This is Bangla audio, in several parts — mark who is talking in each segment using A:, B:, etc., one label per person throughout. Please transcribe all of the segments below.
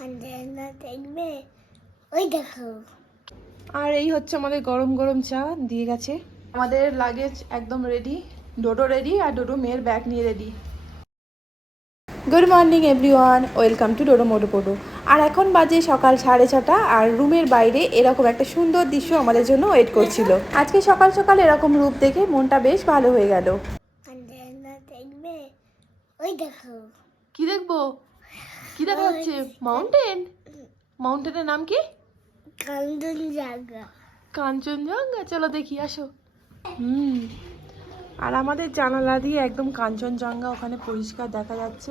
A: দেখবে ওই দেখো
B: আর এই হচ্ছে আমাদের গরম গরম চা দিয়ে গেছে। আমাদের লাগেজ একদম রেডি ডোডো রেডি আর ডোডো মেয়ের ব্যাগ নিয়ে ready good morning everyone welcome to Dodo মোটো পোটো আর এখন বাজে সকাল সাড়ে ছটা আর রুমের বাইরে এরকম একটা সুন্দর দৃশ্য আমাদের জন্য ওয়েট করছিল। আজকে সকাল সকাল এরকম রূপ দেখে মনটা বেশ ভালো হয়ে গেল।
A: দেখবে ওই দেখো।
B: কি দেখব? কি দেখা যাচ্ছে মাউন্টেন মাউন্টেনের নাম কি? কাঞ্চনজঙ্ঘা। চলো দেখি আসো। হুম। আর আমাদের জানালা দিয়ে একদম কাঞ্চনজঙ্ঘা ওখানে পরিষ্কার দেখা যাচ্ছে।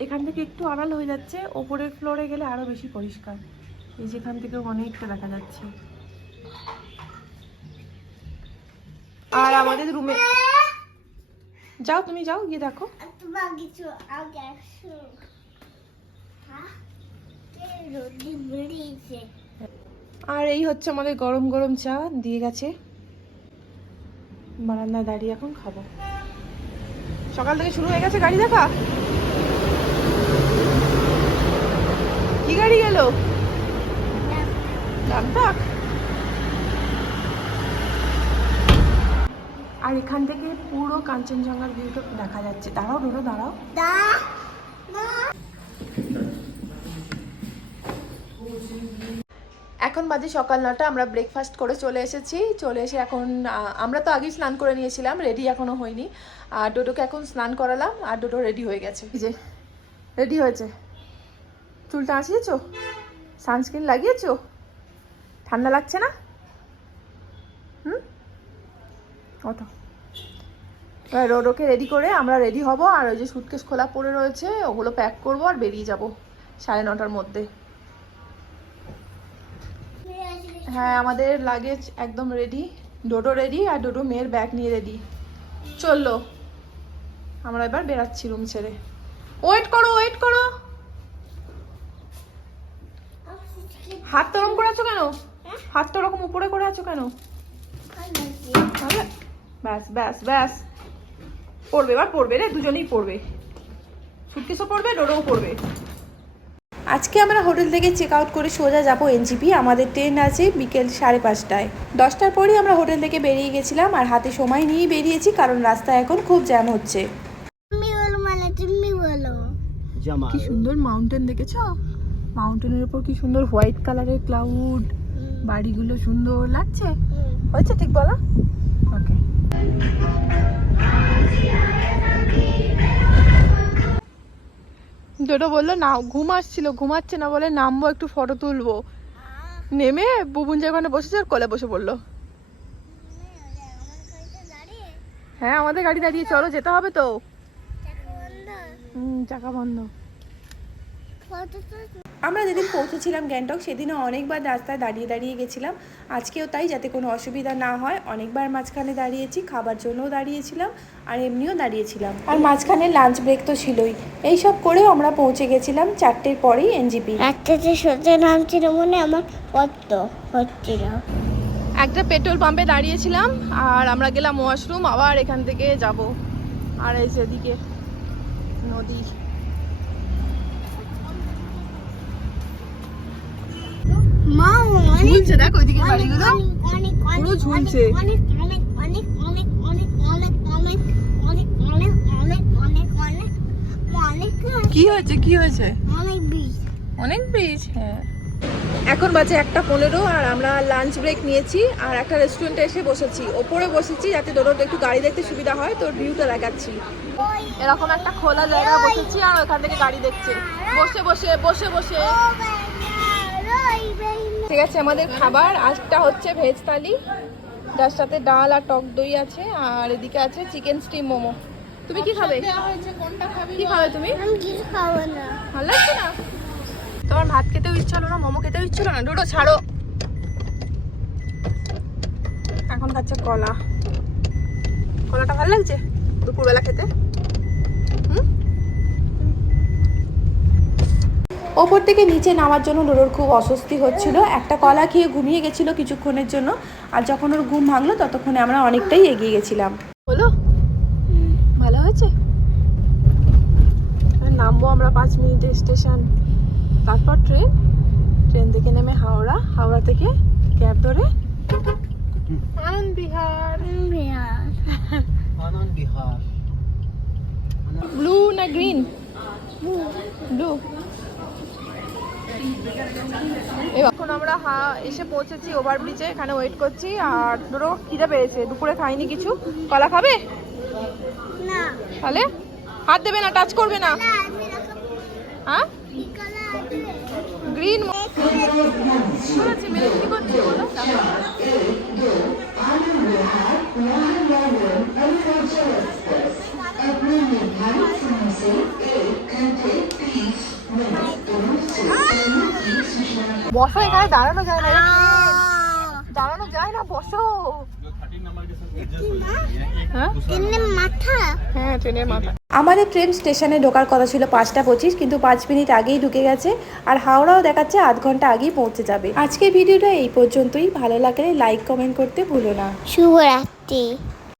B: এখান থেকে একটু আড়াল হয়ে যাচ্ছে ওপরের ফ্লোরে গেলে আরও বেশি পরিষ্কার। এই যেখান থেকে অনেকটা দেখা যাচ্ছে। আর আমাদের রুমে যাও তুমি যাও গিয়ে দেখো। আর এই হচ্ছে আমাদের গরম গরম চা, দিয়ে গেছে। বারান্দায় দাঁড়িয়ে এখন খাব। সকাল থেকে শুরু হয়ে গেছে গাড়ি দেখা? কি গাড়ি গেল? আর এখান থেকে পুরো কাঞ্চনজঙ্ঘার ভিউটা দেখা যাচ্ছে। দাঁড়াও ধরো দাঁড়াও
A: দা না
B: এখন বাজে সকাল নটা, আমরা ব্রেকফাস্ট করে চলে এসেছি। চলে এসে এখন আমরা তো আগেই স্নান করে নিয়েছিলাম রেডি এখনও হয়নি। আর ডোডোকে এখন স্নান করালাম, আর ডোডো রেডি হয়ে গেছে। যে রেডি হয়েছে। চুলটা আসিয়েছো সানস্ক্রিন লাগিয়েছো? ঠান্ডা লাগছে না? হুম? ওঠো। এবার ডোডোকে রেডি করে আমরা রেডি হব, আর ওই যে সুটকেস খোলা পড়ে রয়েছে, ওগুলো প্যাক করব আর বেরিয়ে যাব সাড়ে নটার মধ্যে। হ্যাঁ আমাদের লাগেজ একদম রেডি ডোডো রেডি আর ডোডো মেয়ের ব্যাগ নিয়ে রেডি চলল। আমরা এবার বেরাচ্ছি রুম ছেড়ে। ওয়েট করো ওয়েট করো। হাতটা ওরকম করে আছো কেন? হাতটা ওরকম উপরে করে আছো কেন? ব্যাস ব্যাস ব্যাস। পড়বে, এবার পড়বে রে, দুজনেই পড়বে। সুটকেসও পড়বে ডোডোও পড়বে। আজকে আমরা হোটেল থেকে চেক আউট করে সোজা যাব এনজিপি আমাদের ট্রেন আছে বিকেল সাড়ে পাঁচটায়। দশটার পরই আমরা হোটেল থেকে বেরিয়ে গেছিলাম আর হাতে সময় নিয়েই বেরিয়েছি কারণ রাস্তায় এখন খুব জ্যাম হচ্ছে।
A: মানে
B: কি সুন্দর মাউন্টেন দেখেছ? মাউন্টেনের উপর কি সুন্দর হোয়াইট কালারের ক্লাউড বাড়িগুলো সুন্দর লাগছে? হয়েছে ঠিক বলা? ডোডো বলল না ঘুম আসছিল ঘুমাচ্ছে না বলে নামবো একটু ফটো তুলবো। নেমে বুবুন যে ওখানে বসেছে আর কোলে বসে পড়ল। হ্যাঁ আমাদের গাড়ি দাঁড়িয়ে চলো যেতে হবে তো। হুম চাকা বন্ধ। আমরা যেদিন পৌঁছেছিলাম গ্যাংটক সেদিনও অনেকবার রাস্তায় দাঁড়িয়ে দাঁড়িয়ে গেছিলাম। আজকেও তাই যাতে কোনো অসুবিধা না হয়। অনেকবার মাঝখানে দাঁড়িয়েছি খাবার জন্যও দাঁড়িয়েছিলাম আর এমনিও দাঁড়িয়েছিলাম। আর মাঝখানে লাঞ্চ ব্রেক তো ছিলই। এইসব করেও আমরা পৌঁছে গেছিলাম চারটের পরেই এনজিপি।
A: রাস্তাতে সোজা নামছিল মনে আমার কত হচ্ছিল।
B: একটা পেট্রোল পাম্পে দাঁড়িয়েছিলাম আর আমরা গেলাম ওয়াশরুম আবার এখান থেকে যাব। আর এই সেদিকে নদী।
A: মা
B: ঝুলছে দেখ ওইদিকে বাড়িগুলো পুরো ঝুলছে কি হয়েছে কি হয়েছে
A: অনেক বীজ
B: অনেক হ্যাঁ এখন বাজে একটা পনেরো আর আমরা লাঞ্চ ব্রেক নিয়েছি আর একটা রেস্টুরেন্টে এসে বসেছি ওপরে বসেছি যাতে দোটো একটু গাড়ি দেখতে সুবিধা হয় তো ভিউটা দেখাচ্ছি এরকম একটা খোলা জায়গা বসেছি আর ওখান থেকে গাড়ি দেখছি বসে বসে বসে বসে ঠিক আছে আমাদের খাবার আজটা হচ্ছে ভেজ থালি। যার সাথে ডাল আর টক দই আছে আর এদিকে আছে চিকেন স্টিম মোমো। তুমি কি খাবে? কি খাবে তুমি? ভালো লাগছে না? তোমার ভাত খেতেও ইচ্ছা হলো না মোমো খেতেও ইচ্ছা হলো না? ডোডো ছাড়ো। এখন খাচ্ছে কলা। কলাটা ভালো লাগছে? দুপুরবেলা খেতে? ওপর থেকে নিচে নামার জন্য ডোডোর খুব অস্বস্তি হচ্ছিল। একটা কলা খেয়ে ঘুমিয়ে গেছিল কিছুক্ষণের জন্য। আর যখন ওর ঘুম ভাঙলো ততক্ষণে আমরা অনেকটাই এগিয়ে গেছিলাম। হলো? ভালো হয়েছে? নামবো আমরা পাঁচ মিনিটে স্টেশন। তারপর ট্রেন। ট্রেন থেকে নেমে হাওড়া। হাওড়া থেকে ক্যাব ধরে। আনন্দ বিহার।
A: বিহার।
C: আনন্দ বিহার।
B: ব্লু না গ্রিন ব্লু এখন আমরা হা এসে পৌঁছেছি ওভারব্রিজে এখানে ওয়েট করছি। আর ধরো খিদে পেয়েছে। দুপুরে খাইনি কিছু। কলা খাবে?
A: না।
B: তাহলে? হাত দেবে না টাচ করবে না? হ্যাঁ? গ্রিন আছে। মেরে কি করছে বলো? বসো এখানে দাঁড়ানো যায় না। দাঁড়ানো যায় না বসো। হ্যাঁ হ্যাঁ
D: আমাদের ট্রেন স্টেশনে ঢোকার কথা ছিল পাঁচটা পঁচিশ কিন্তু পাঁচ মিনিট আগেই ঢুকে গেছে আর হাওড়াও দেখাচ্ছে আধ ঘণ্টা আগেই পৌঁছে যাবে। আজকের ভিডিওটা এই পর্যন্তই। ভালো লাগলে লাইক কমেন্ট করতে ভুলো না।
A: শুভরাত্রি।